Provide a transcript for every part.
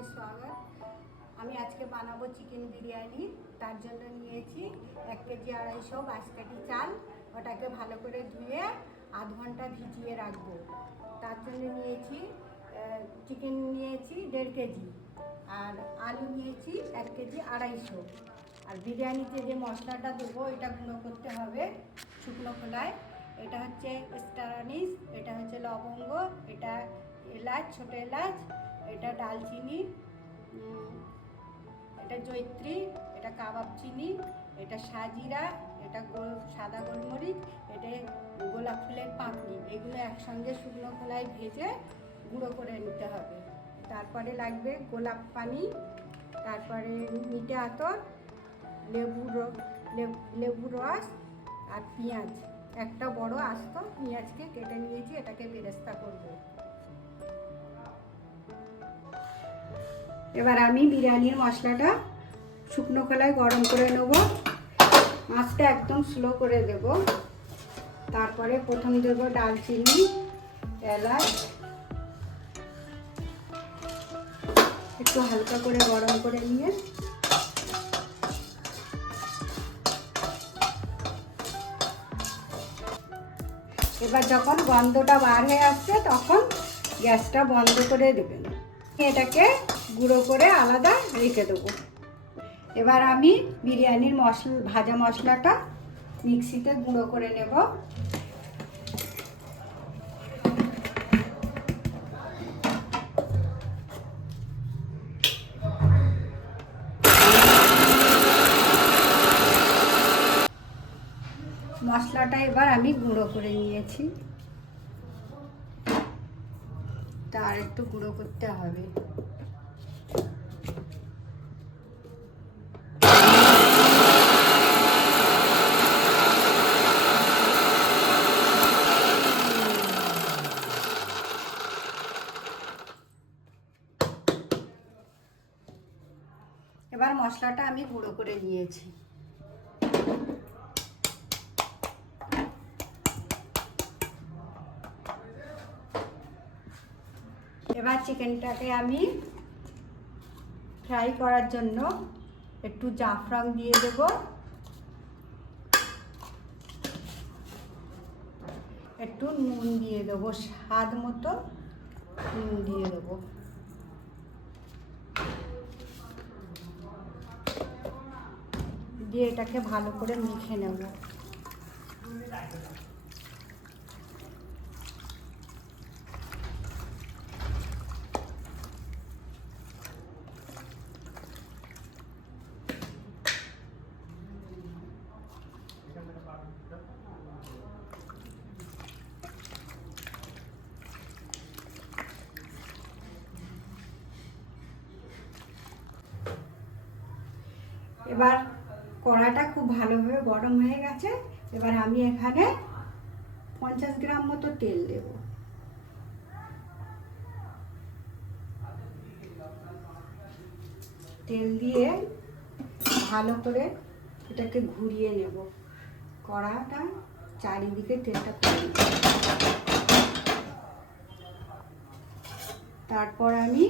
সবাইকে স্বাগত। আমি আজকে বানাবো চিকেন বিরিয়ানি। তার জন্য নিয়েছি 1 কেজি 250 বাঁশকাঠি চাল। ওটাকে ভালো করে ধুয়ে আধ ঘন্টা ভিজিয়ে রাখবো। তার জন্য নিয়েছি চিকেন নিয়েছি 1.5 কেজি, আর আলু নিয়েছি 1 কেজি 250। আর বিরিয়ানিতে যে মশলাটা দেবো এটা গুঁড়ো করতে হবে শুকনো খোলায়। এটা হচ্ছে স্টার আনিস, এটা হচ্ছে লবঙ্গ, এটা এলাচ, ছোটো এলাচ, এটা ডালচিনি, এটা জয়িত্রী, এটা কাবাব চিনি, এটা সাজিরা, এটা সাদা গোলমরিচ, এটা গোলাপ ফুলের পাপড়ি। এগুলো একসঙ্গে শুকনো খোলায় ভেজে গুঁড়ো করে নিতে হবে। তারপরে লাগবে গোলাপ পানি, তারপরে মিঠে আতর, লেবুর রস আর পেঁয়াজ। একটা বড় আস্ত পেঁয়াজকে কেটে নিয়েছি, এটাকে বেরেস্তা করব। এবার আমি বিরিয়ানির মশলাটা শুকনো খোলায় গরম করে নেব। আঁচটা একদম স্লো করে দেব। তারপরে প্রথম দেব ডালচিনি, এলাচ, একটু হালকা করে গরম করে নিয়ে এবার যখন গন্ধটা বার হয়ে আসছে তখন গ্যাসটা বন্ধ করে দেবেন। এটাকে গুঁড়ো করে আলাদা রেখে দেবো। এবার আমি বিরিয়ানির ভাজা মশলাটা মিক্সিতে গুঁড়ো করে নেব। মশলাটা এবার আমি গুঁড়ো করে নিয়েছি, তার একটু গুঁড়ো করতে হবে। এবার মশলাটা আমি গুঁড়ো করে নিয়েছি। এবার চিকেনটাকে আমি ফ্রাই করার জন্য একটু জাফরান দিয়ে দেব, একটু নুন দিয়ে দেবো, স্বাদ মতো নুন দিয়ে দেবো। দিয়ে এটাকে ভালো করে মেখে নেব। এবার কড়াটা খুব ভালোভাবে গরম হয়ে গেছে। এবার আমি এখানে 50 গ্রাম মতো তেল দেব। তেল দিয়ে ভালো করে এটাকে ঘুরিয়ে নেব। কড়াটা চারিদিকে তেলটা করে নেব। তারপর আমি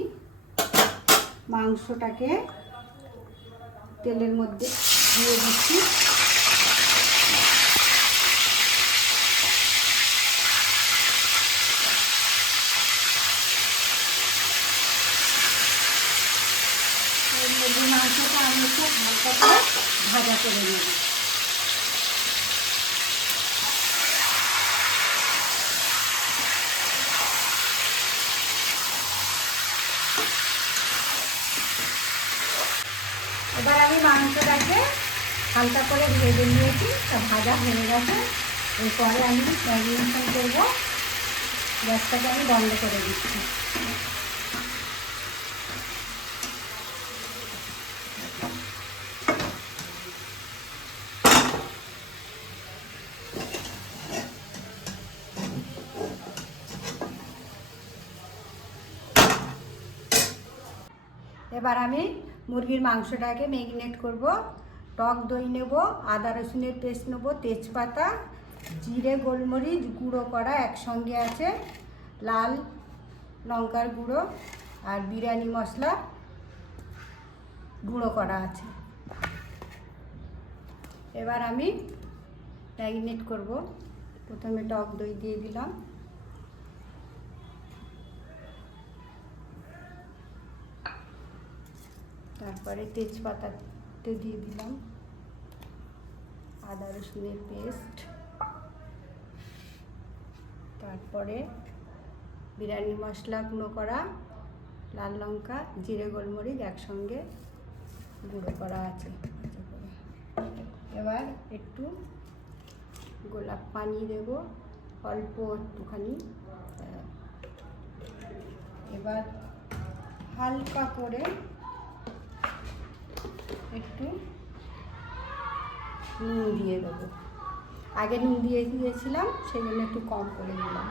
মাংসটাকে তেলের মধ্যে দিয়ে দিচ্ছি। মাংসটা আমি একটু হালকা করে ভাজা করে নেব। এবার আমি মাংসটাকে হালকা করে ভেজে নিয়েছি, তা ভাজা হয়ে গেছে। এরপরে আমি ম্যারিনেশন করবো। গ্যাসটাকে আমি বন্ধ করে দিচ্ছি। এবার আমি মুরগির মাংসটাকে ম্যারিনেট করব। টক দই নেব, আদা রসুনের পেস্ট নেব, তেজপাতা, জিরে, গোলমরিচ গুঁড়ো করা একসঙ্গে আছে, লাল লঙ্কার গুঁড়ো আর বিরিয়ানি মশলা গুঁড়ো করা আছে। এবার আমি ম্যারিনেট করব। প্রথমে টক দই দিয়ে দিলাম, তারপরে তেজপাতাতে দিয়ে দিলাম আদা রসুনের পেস্ট, তারপরে বিরিয়ানি মশলা গুঁড়ো করা, লাল লঙ্কা, জিরে, গোলমরিচ একসঙ্গে গুঁড়ো করা আছে। এবার একটু গোলাপ পানি দেব, অল্প একটুখানি। এবার হালকা করে একটু নুন দিয়ে দেবো। আগে নুন দিয়ে দিয়েছিলাম, সেই জন্য একটু কম করে দিলাম,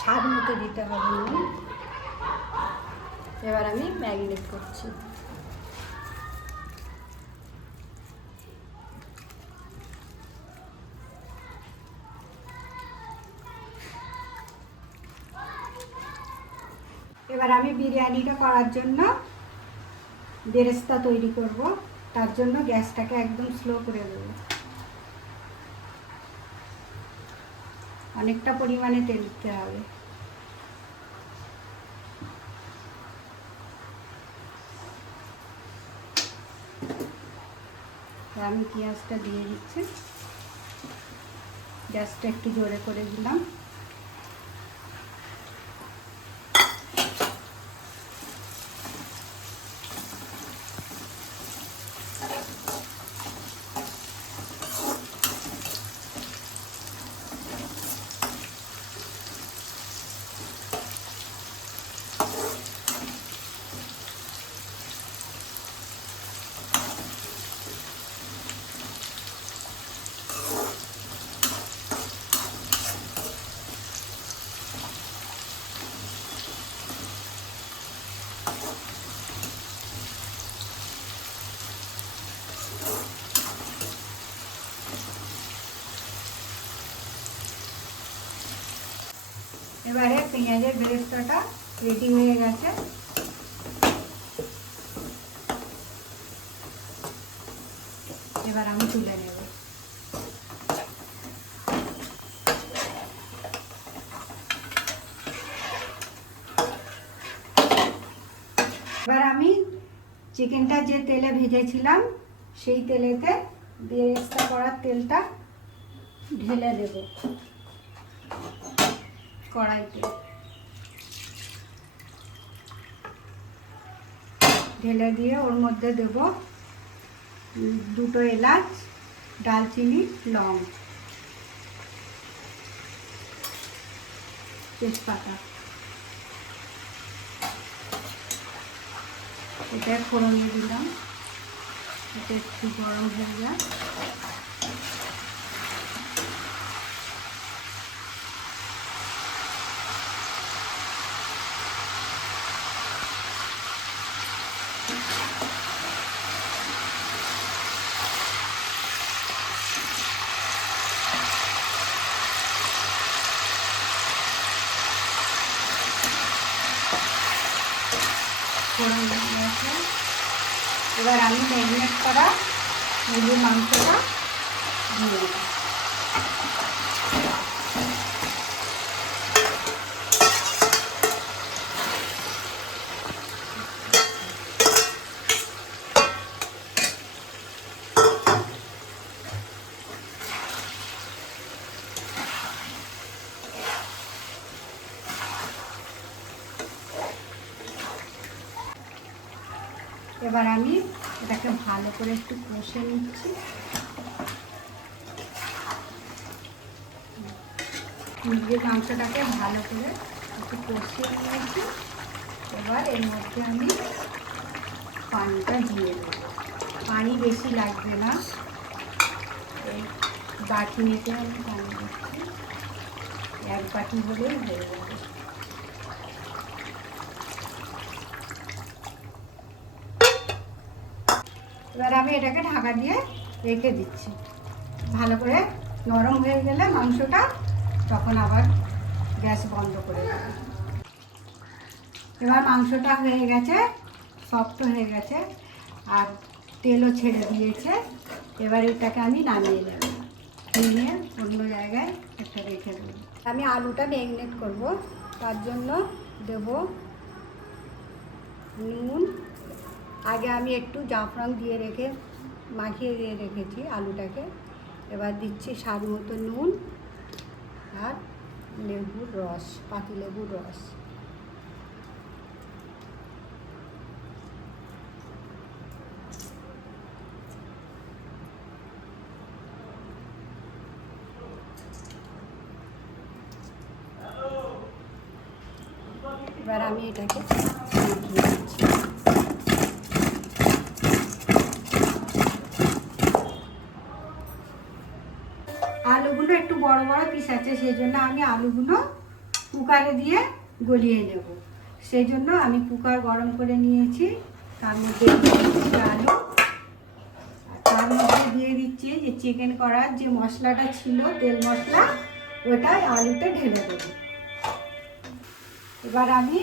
স্বাদ মতো দিতে হবে নুন। এবার আমি ম্যারিনেট করছি। এবার আমি বিরিয়ানিটা করার জন্য বেরেস্তা তৈরি করব। তার জন্য গ্যাসটাকে একদম স্লো করে দেবো। অনেকটা পরিমাণে তেল দিতে হবে। আমি পেঁয়াজটা দিয়ে দিচ্ছি, গ্যাসটা একটু জোরে করে দিলাম। এবারে পেঁয়াজের বেরেস্তাটা রেডি হয়ে গেছে। এবার আমি তুলে নেব। এবার আমি চিকেনটা যে তেলে ভেজেছিলাম সেই তেলেতে বেরেস্তা করার তেলটা ঢেলে দেব কড়াইতে। ঢেলে দিয়ে ওর মধ্যে দেব দুটো এলাচ, দারচিনি, লং, তেজপাতা। এটা ফোড়নে দিলাম, এটা একটু গরম হয়ে যায়। এবার আমি ম্যারিনেট করা মুরগির মাংসটা দিয়ে দেব। এবার আমি এটাকে ভালো করে একটু কষে নিচ্ছি। মুরগির মাংসটাকে ভালো করে একটু কষিয়ে নিয়েছি। এবার এর মধ্যে আমি পানিটা দিয়ে দেবো। পানি বেশি লাগবে না, এই বাটি নিতে আমি পানি দিচ্ছি, এক বাটি হলেই হয়ে যাবে। এবার আমি এটাকে ঢাকা দিয়ে রেখে দিচ্ছি। ভালো করে নরম হয়ে গেলে মাংসটা তখন আবার গ্যাস বন্ধ করে দেবো। এবার মাংসটা হয়ে গেছে, সফট হয়ে গেছে। আর তেলও ছেড়ে দিয়েছে। এবার এটাকে আমি নামিয়ে নেব, নিয়ে অন্য জায়গায় একটা রেখে দেবো। আমি আলুটা ম্যারিনেট করব, তার জন্য দেব নুন। আগে আমি একটু জাফরান দিয়ে মাখিয়ে দিয়ে রেখেছি আলুটাকে। এবার দিচ্ছি স্বাদ মতো নুন আর লেবুর রস, পাতি লেবুর রস। এবার আমি এটাকে মাখিয়ে দিচ্ছি। আলুগুলো একটু বড় বড় পিস আছে, সেই জন্য আমি আলুগুলো কুকারে দিয়ে গলিয়ে নেব। সেই জন্য আমি কুকার গরম করে নিয়েছি, তার মধ্যে দিয়ে দিচ্ছি আলু। তার মধ্যে দিয়ে দিচ্ছি যে চিকেন করার যে মশলাটা ছিল, তেল মশলা, ওটাই আলুতে ঢেলে দেব। এবার আমি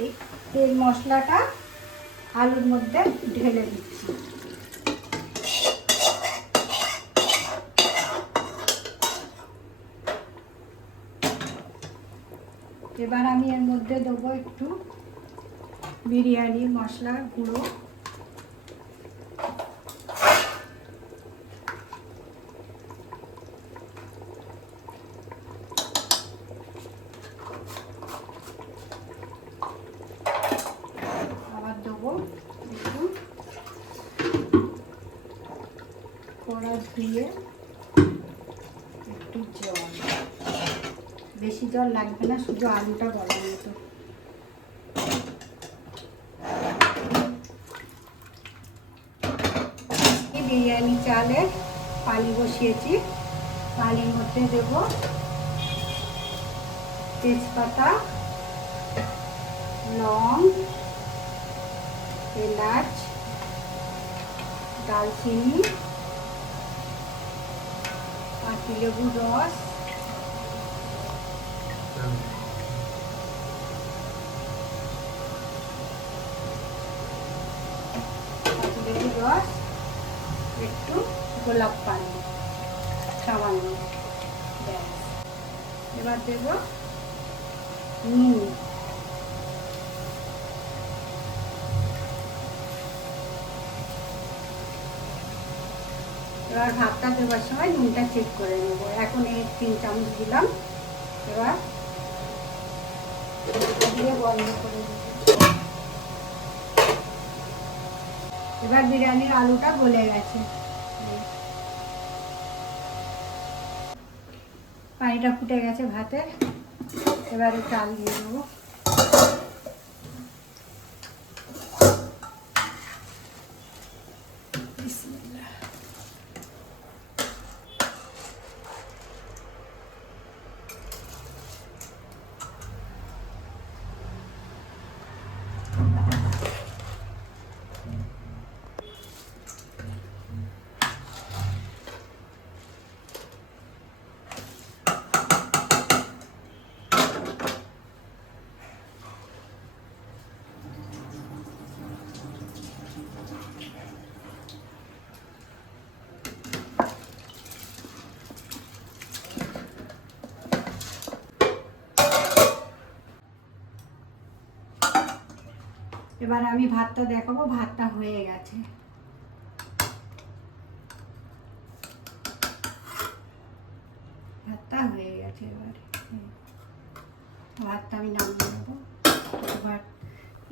এই তেল মশলাটা আলুর মধ্যে ঢেলে দিচ্ছি। এবার আমি এর মধ্যে দেবো একটু বিরিয়ানি মশলার গুঁড়ো। আবার দেবো একটু কড়া ধুয়ে একটু জল, বেশি জল লাগবে না, শুধু আলুটা গলার মতো। বিরিয়ানি চালে পানি বসিয়েছি, পানির মধ্যে দেব তেজপাতা, লং, এলাচ, দালচিনি, পাতি লেবুর রস, একটু গোলাপ পানি সামান্য, ব্যাস। এবার দেব নুন। এবার ভাতটা দেওয়ার সময় নুনটা চেক করে নেব। এখন এই 3 চামচ দিলাম। এবার দিয়ে বন্ধ করে দেব। এবার বিরিয়ানির আলুটা গলে গেছে, পানিটা ফুটে গেছে ভাতের। এবারে চাল দিয়ে দেবো। এবার আমি ভাতটা দেখাবো, ভাতটা হয়ে গেছে। ভাতটা হয়ে গেছে। এবার ভাতটা আমি নামিয়ে নেবো। এবার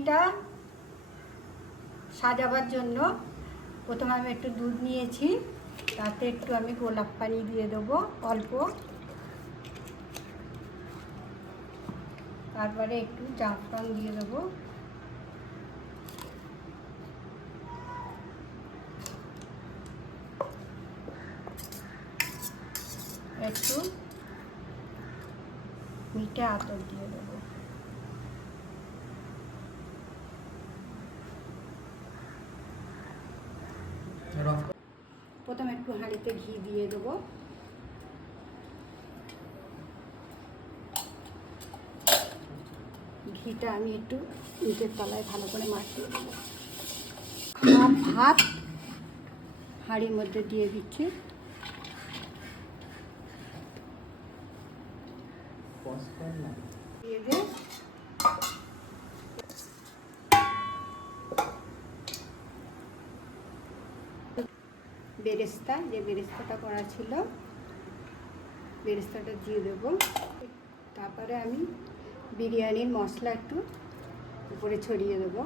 এটা সাজাবার জন্য প্রথমে আমি একটু দুধ নিয়েছি, তাতে একটু আমি গোলাপ পানি দিয়ে দেবো অল্প, তারপরে একটু জাফরান দিয়ে দেবো, একটু মিঠে আতর দিয়ে দেবো। প্রথমে একটু হাঁড়িতে ঘি দিয়ে দেবো। ঘিটা আমি একটু নিচের তলায় ভালো করে মাখিয়ে দেবো। ভাত হাঁড়ির মধ্যে দিয়ে দিচ্ছি। দিয়ে দিয়ে বেরেস্তা, যে বেরেস্তাটা করা ছিল বেরেস্তাটা দিয়ে দেবো। তারপরে আমি বিরিয়ানির মশলা একটু উপরে ছড়িয়ে দেবো।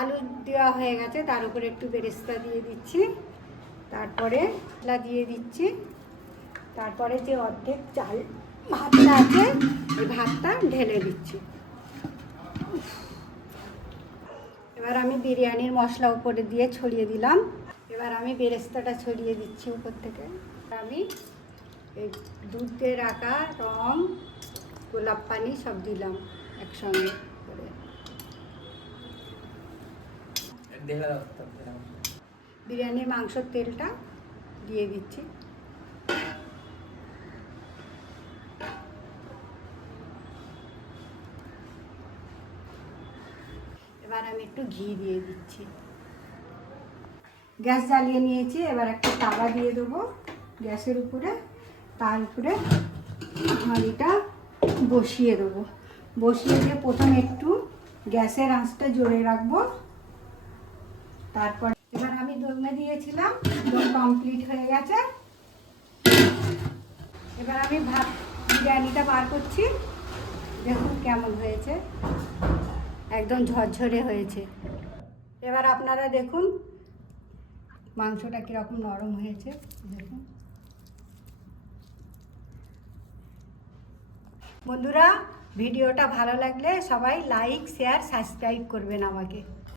আলু দেওয়া হয়ে গেছে, তার উপরে একটু বেরেস্তা দিয়ে দিচ্ছি, তারপরে মশলা দিয়ে দিচ্ছি, তারপরে যে অর্ধেক চাল ভাতটা আছে এই ভাতটা ঢেলে দিচ্ছি। এবার আমি বিরিয়ানির মশলা উপরে দিয়ে ছড়িয়ে দিলাম। এবার আমি বেরেস্তাটা ছড়িয়ে দিচ্ছি উপর থেকে। আমি এই দুধ দিয়ে রাখা রং, গোলাপ পানি সব দিলাম একসঙ্গে করে। বিরিয়ানির মাংসের তেলটা দিয়ে দিচ্ছি। এবার আমি একটু ঘি দিয়ে দিচ্ছি। গ্যাস জ্বালিয়ে নিয়েছি, এবার একটা তাওয়া দিয়ে দেবো গ্যাসের উপরে। তার উপরে হাঁড়িটা বসিয়ে দেবো। বসিয়ে দিয়ে প্রথমে একটু গ্যাসের আঁচটা জোরে রাখবো। তারপর এবার আমি দমে দিয়েছিলাম, দম কমপ্লিট হয়ে গেছে। এবার আমি ভাত বিরিয়ানিটা বার করছি। দেখুন কেমন হয়েছে, একদম ঝরঝরে হয়েছে। এবার আপনারা দেখুন মাংসটা কীরকম নরম হয়েছে, দেখুন। বন্ধুরা, ভিডিওটা ভালো লাগলে সবাই লাইক, শেয়ার, সাবস্ক্রাইব করবেন আমাকে।